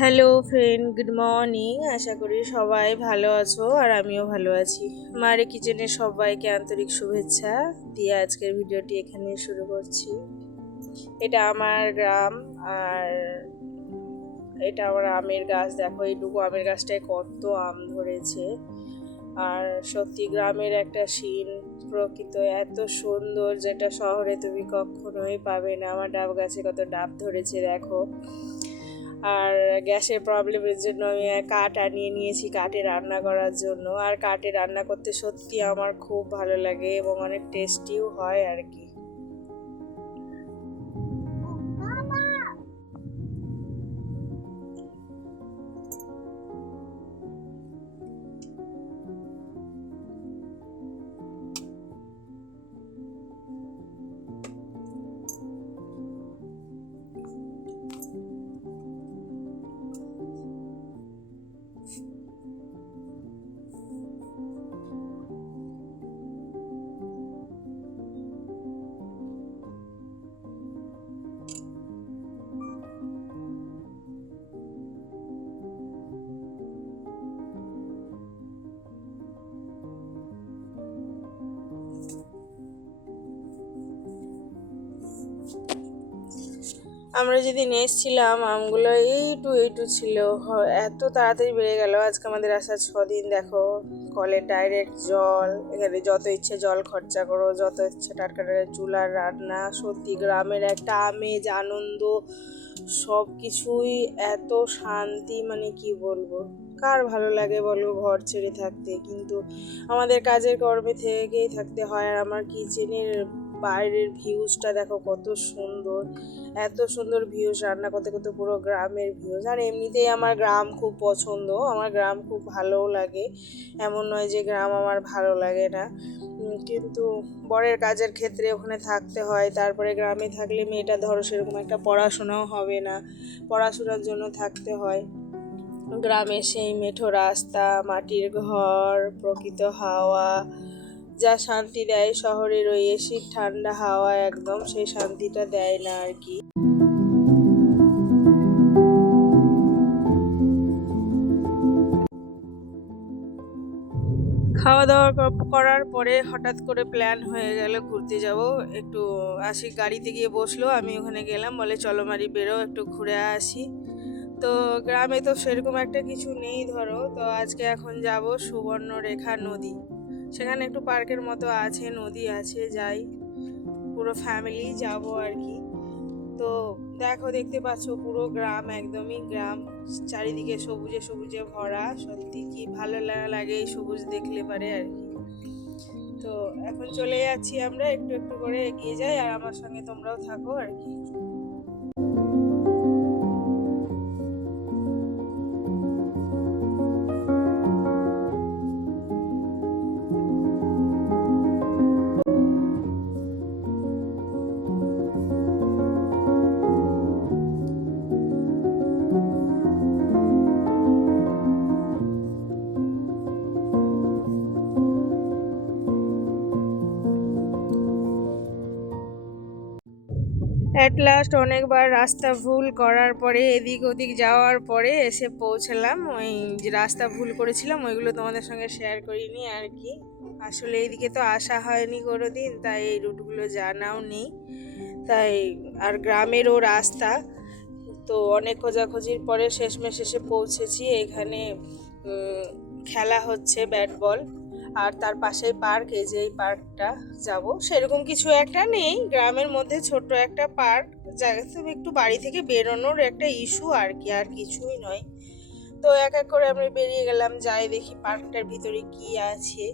Hello friend, good morning. আশা করি সবাই ভালো আছো আর আমিও ভালো আছি। মারে কিচেনে সবাইকে আন্তরিক শুভেচ্ছা দিয়ে আজকের ভিডিওটি এখানে শুরু করছি। এটা আমার গ্রাম আর এটা আমার আমের গাছ। দেখো এইটুকু আমের গাছটায় কত আম ধরেছে। আর সত্যি গ্রামের একটা সিন, প্রকৃত এত সুন্দর যেটা শহরে তুমি কখনোই পাবে না। আমার ডাব গাছে কত ডাব ধরেছে দেখো। আর গ্যাসের প্রবলেমের জন্য আমি কাঠ আনিয়ে নিয়েছি কাঠে রান্না করার জন্য। আর কাঠে রান্না করতে সত্যি আমার খুব ভালো লাগে এবং অনেক টেস্টিও হয় আর কি। আমরা যেদিন এসেছিলাম আমগুলো এইটু ছিল, এত তাড়াতাড়ি বেড়ে গেল। আজকে আমাদের আসার 6 দিন। দেখো কলে ডাইরেক্ট জল, এখানে যত ইচ্ছে জল খরচা করো, যত ইচ্ছে টাটকা চুলার রান্না। সত্যি গ্রামের একটা আমেজ, আনন্দ, সব কিছুই এত শান্তি, মানে কি বলবো। কার ভালো লাগে বলো ঘর ছেড়ে থাকতে? কিন্তু আমাদের কাজের কর্মে থেকেই থাকতে হয়। আর আমার কিচেনের বাইরের ভিউজটা দেখো কত সুন্দর, এত সুন্দর ভিউজ, রান্না করতে করতে পুরো গ্রামের ভিউজ। আর এমনিতেই আমার গ্রাম খুব পছন্দ, আমার গ্রাম খুব ভালোও লাগে। এমন নয় যে গ্রাম আমার ভালো লাগে না, কিন্তু বরের কাজের ক্ষেত্রে ওখানে থাকতে হয়। তারপরে গ্রামে থাকলে মেয়েটা ধরো সেরকম একটা পড়াশোনাও হবে না, পড়াশোনার জন্য থাকতে হয়। গ্রামে সেই মেঠো রাস্তা, মাটির ঘর, প্রকৃত হাওয়া যা শান্তি দেয়, শহরের ওই এসির ঠান্ডা হাওয়া একদম সেই শান্তিটা দেয় না আর কি। খাওয়া দাওয়া করার পরে হঠাৎ করে প্ল্যান হয়ে গেল ঘুরতে যাব। একটু আসি, গাড়িতে গিয়ে বসলো, আমি ওখানে গেলাম, বলে চলো মারি বেরো একটু ঘুরে আসি। তো গ্রামে তো সেরকম একটা কিছু নেই ধরো। তো আজকে এখন যাব সুবর্ণরেখা নদী, সেখানে একটু পার্কের মতো আছে, নদী আছে, যাই পুরো ফ্যামিলি যাব আর কি। তো দেখো দেখতে পাচ্ছ পুরো গ্রাম, একদমই গ্রাম, চারিদিকে সবুজে সবুজে ভরা। সত্যি কি ভালো লাগে এই সবুজ দেখলে পারে আর কি। তো এখন চলে যাচ্ছি আমরা, একটু একটু করে এগিয়ে যাই আর আমার সঙ্গে তোমরাও থাকো আর কি। অ্যাট লাস্ট অনেকবার রাস্তা ভুল করার পরে, এদিক ওদিক যাওয়ার পরে এসে পৌঁছালাম। ওই যে রাস্তা ভুল করেছিলাম ওইগুলো তোমাদের সঙ্গে শেয়ার করিনি আর কি। আসলে এইদিকে তো আসা হয়নি কোনো দিন, তাই এই রুটগুলো জানাও নেই তাই। আর গ্রামেরও রাস্তা, তো অনেক খোঁজাখুঁজির পরে শেষমেশ এসে পৌঁছেছি। এখানে খেলা হচ্ছে ব্যাট বল, আর তার পাশেই পার্ক। এই যে এই পার্কটা যাব, সেরকম কিছু একটা নেই গ্রামের মধ্যে, ছোট্ট একটা পার্ক, জায়গা থেকে একটু বাড়ি থেকে বেরোনোর একটা ইস্যু আর কি, আর কিছুই নয়। তো এক এক করে আমরা বেরিয়ে গেলাম, যাই দেখি পার্কটার ভিতরে কি আছে।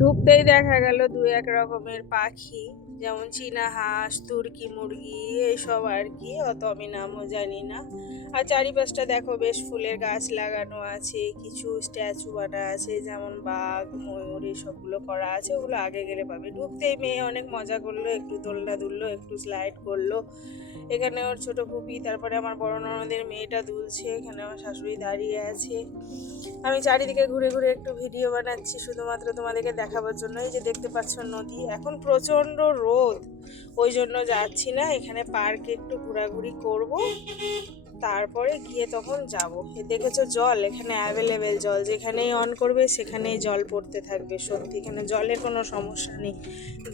ঢুকতেই দেখা গেল দু এক রকমের পাখি, যেমন চীনা হাঁস, তুর্কি মুরগি, এইসব আর কি, অত আমি নামও জানি না। আর চারিপাশটা দেখো বেশ ফুলের গাছ লাগানো আছে, কিছু স্ট্যাচু বানা আছে, যেমন বাঘ, ময়ূর, এইসবগুলো করা আছে, ওগুলো আগে গেলে পাবে। ঢুকতেই মেয়ে অনেক মজা করলো, একটু দোলনা দুললো, একটু স্লাইড করলো। এখানে ওর ছোট ফুপি, তারপরে আমার বড় ননদের মেয়েটা দুলছে, এখানে আমার শাশুড়ি দাঁড়িয়ে আছে। আমি চারিদিকে ঘুরে ঘুরে একটু ভিডিও বানাচ্ছি শুধুমাত্র তোমাদেরকে দেখাবার জন্য। এই যে দেখতে পাচ্ছ নদী, এখন প্রচণ্ড রোদ, ওই জন্য যাচ্ছি না। এখানে পার্কে একটু ঘোরাঘুরি করব, তারপরে গিয়ে তখন যাব। দেখেছো জল এখানে অ্যাভেলেবেল, জল যেখানেই অন করবে সেখানেই জল পড়তে থাকবে। সত্যি এখানে জলের কোনো সমস্যা নেই।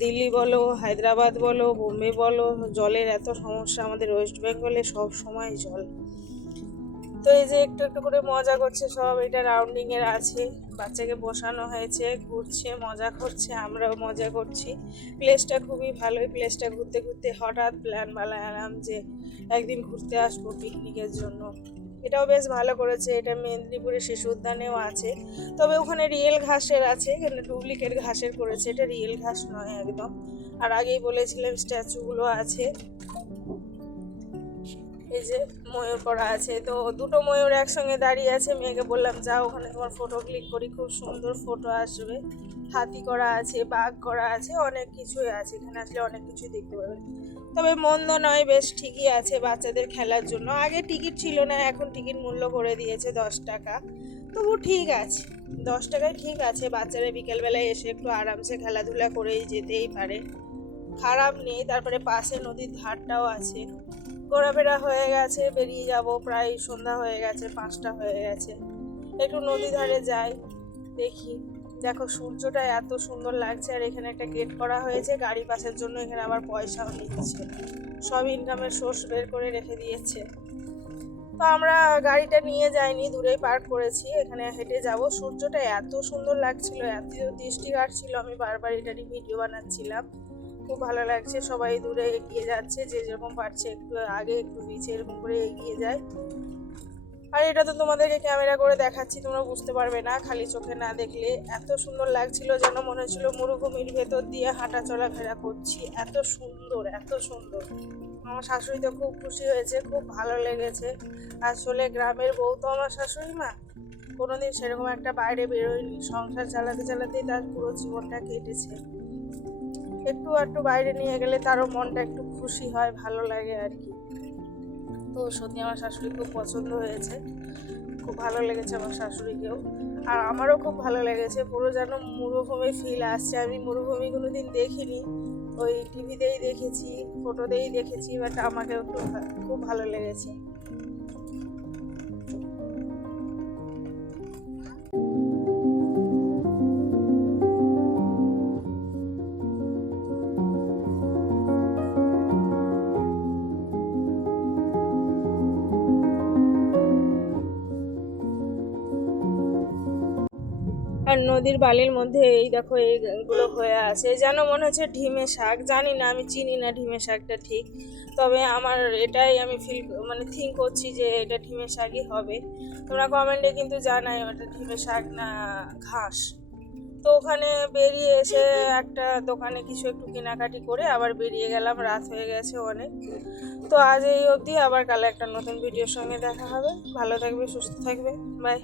দিল্লি বলো, হায়দ্রাবাদ বলো, বোম্বে বলো, জলের এত সমস্যা, আমাদের ওয়েস্ট বেঙ্গলে সব সময় জল। তো এই যে একটু একটু করে মজা করছে সব, এটা রাউন্ডিং এর আছে, বাচ্চাকে বসানো হয়েছে, ঘুরছে, মজা করছে, আমরাও মজা করছি। প্লেসটা খুবই ভালো। এই প্লেসটা ঘুরতে ঘুরতে হঠাৎ প্ল্যান বানালাম যে একদিন ঘুরতে আসবো পিকনিকের জন্য। এটাও বেশ ভালো করেছে। এটা মেদিনীপুরের শিশু উদ্যানেও আছে, তবে ওখানে রিয়েল ঘাসের আছে, এখানে ডুপ্লিকেট ঘাসের করেছে, এটা রিয়েল ঘাস নয় একদম। আর আগেই বলেছিলাম স্ট্যাচুগুলো আছে। এই যে ময়ূর করা আছে, তো দুটো ময়ূর একসঙ্গে দাঁড়িয়ে আছে। মেয়েকে বললাম যাও ওখানে তোমার ফটো ক্লিক করি, খুব সুন্দর ফটো আসবে। হাতি করা আছে, বাঘ করা আছে, অনেক কিছুই আছে, এখানে আসলে অনেক কিছু দেখতে পাবেন। তবে মন্দ নয়, বেশ ঠিকই আছে বাচ্চাদের খেলার জন্য। আগে টিকিট ছিল না, এখন টিকিট মূল্য করে দিয়েছে 10 টাকা, তবু ঠিক আছে, 10 টাকায় ঠিক আছে। বাচ্চারা বিকেলবেলায় এসে একটু আরামসে খেলাধুলা করেই যেতেই পারে, খারাপ নেই। তারপরে পাশে নদীর ধারটাও আছে। ঘোরাফেরা হয়ে গেছে, বেরিয়ে যাব, প্রায় সন্ধ্যা হয়ে গেছে, 5টা হয়ে গেছে। একটু নদী ধারে যাই, দেখি। দেখো সূর্যটা এত সুন্দর লাগছে, আর এখানে একটা গেট করা হয়েছে গাড়ি পাসের জন্য, এখানে আবার পয়সাও নিচ্ছে, সব ইনকামের সোর্স বের করে রেখে দিয়েছে। তো আমরা গাড়িটা নিয়ে যাইনি, দূরেই পার্ক করেছি, এখানে হেঁটে যাব। সূর্যটা এত সুন্দর লাগছিল, এত দৃষ্টি কাটছিল, আমি বারবার এটারই ভিডিও বানাচ্ছিলাম। খুব ভালো লাগছে, সবাই দূরে এগিয়ে যাচ্ছে, যে যেরকম পারছে একটু আগে একটু পিছিয়ে এরকম করে এগিয়ে যায়। আর এটা তো তোমাদেরকে ক্যামেরা করে দেখাচ্ছি, তোমরা বুঝতে পারবে না খালি চোখে না দেখলে। এত সুন্দর লাগছিল, যেন মনে হচ্ছিল মরুভূমির ভেতর দিয়ে হাঁটা চলাফেরা করছি, এত সুন্দর, এত সুন্দর। আমার শাশুড়ি তো খুব খুশি হয়েছে, খুব ভালো লেগেছে। আসলে গ্রামের বউ তো আমার শাশুড়ি মা, কোনোদিন সেরকম একটা বাইরে বেরোয়নি, সংসার চালাতে চালাতেই তার পুরো জীবনটা কেটেছে। একটু একটু বাইরে নিয়ে গেলে তারও মনটা একটু খুশি হয়, ভালো লাগে আর কি। তো সত্যি আমার শাশুড়ি খুব পছন্দ হয়েছে, খুব ভালো লেগেছে আমার শাশুড়িকেও, আর আমারও খুব ভালো লেগেছে। পুরো যেন মরুভূমি ফিল আসছে। আমি মরুভূমি কোনোদিন দেখিনি, ওই টিভিতেই দেখেছি, ফটোতেই দেখেছি, বাট আমাকে একটু খুব ভালো লেগেছে। আর নদীর বালির মধ্যে এই দেখো এইগুলো হয়ে আছে, যেন মনে হচ্ছে ঢিমে শাক। জানি না, আমি চিনি না ঢিমে শাকটা ঠিক, তবে আমার এটাই আমি থিঙ্ক করছি যে এটা ঢিমে শাকই হবে। তোমরা কমেন্টে কিন্তু জানাই ওটা ঢিমে শাক না ঘাস। তো ওখানে বেরিয়ে এসে একটা দোকানে কিছু একটু কেনাকাটি করে আবার বেরিয়ে গেলাম, রাত হয়ে গেছে অনেক। তো আজ এই অবধি, আবার কালে একটা নতুন ভিডিওর সঙ্গে দেখা হবে। ভালো থাকবে, সুস্থ থাকবে, বাই।